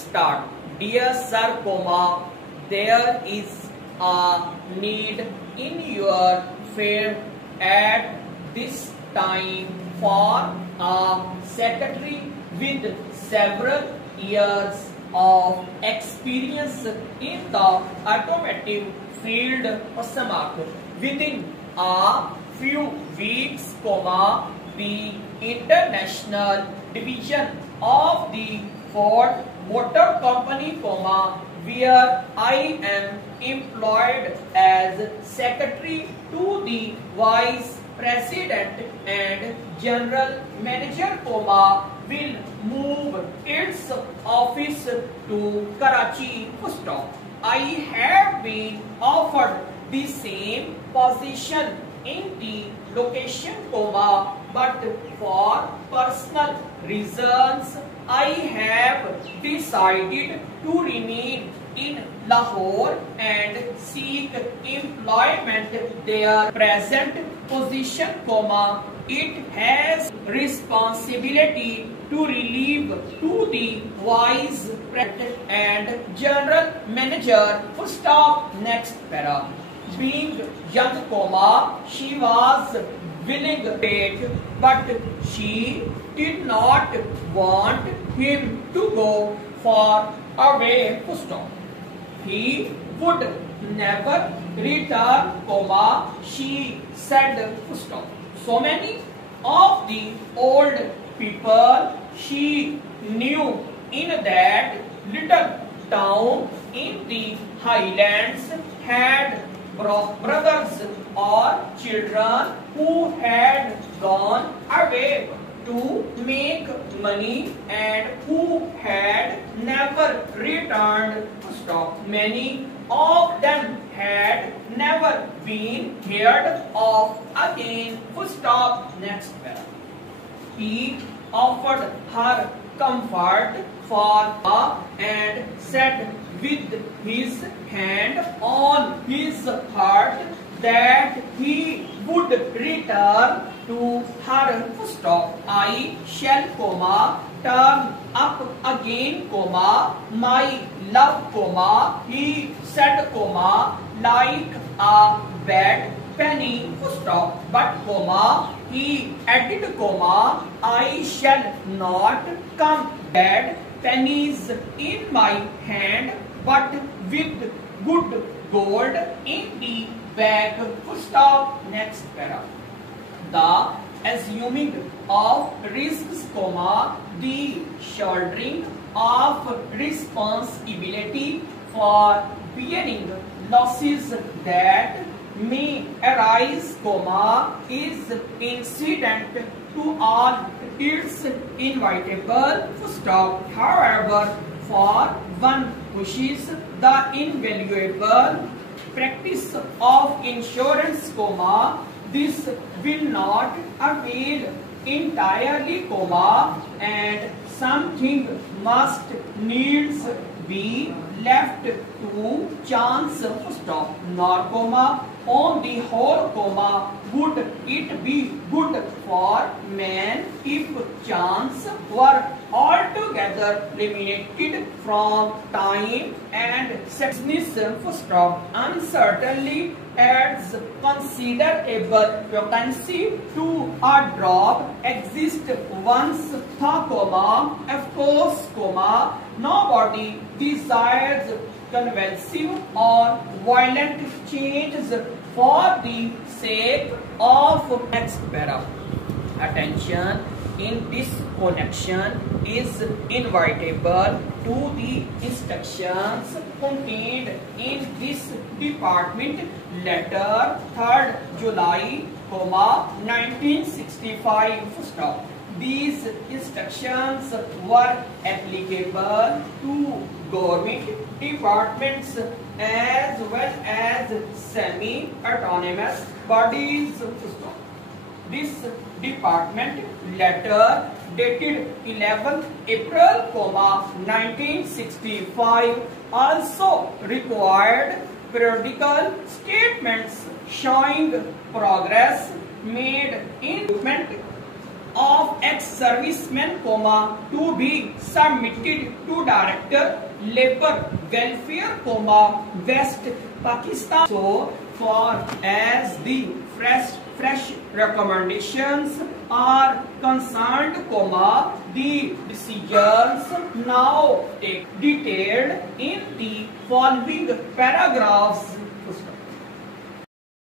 start. Dear sir, there is a need in your field at this time for a secretary with several years of experience in the automotive field. Within a few weeks, the international division of the Ford Motor Company, where I am employed as secretary to the vice president and general manager, will move its office to Karachi. I have been offered the same position in the location, but for personal reasons I have decided to remain in Lahore and seek employment there. Present position, it has responsibility to relieve to the vice president and general manager. Next para. Being young, she was willing to wait, but she did not want him to go far away. He would never return, she said. So many of the old people she knew in that little town in the highlands had brothers or children who had gone away to make money and who had never returned. Many of them had never been heard of again. Next paragraph. He offered her comfort for her and said with his hand on his heart that he would return to her. I shall, turn up again, my love, he said, like a bad penny. But, he added, I shall not come bad pennies in my hand, but with good gold in the bag. Next paragraph. The assuming of risks, the shouldering of responsibility for bearing losses that may arise, is incident to all. It's inevitable. However, for one wishes the invaluable practice of insurance, this will not avail entirely, and something must needs be left to chance. Nor, on the whole, would it be good for man if chance were altogether eliminated from time and success. Uncertainly adds considerable vacancy to a job exist once, of course, nobody desires convulsive or violent changes for the sake of. Next paragraph. Attention in this connection is inevitable to the instructions contained in this department letter 3rd July, 1965. These instructions were applicable to government departments as well as semi-autonomous bodies. This department letter dated 11 April, 1965 also required periodical statements showing progress made in improvement of ex-servicemen, to be submitted to Director Labour Welfare, West Pakistan. So far as the fresh recommendations are concerned, the decisions now detailed in the following paragraphs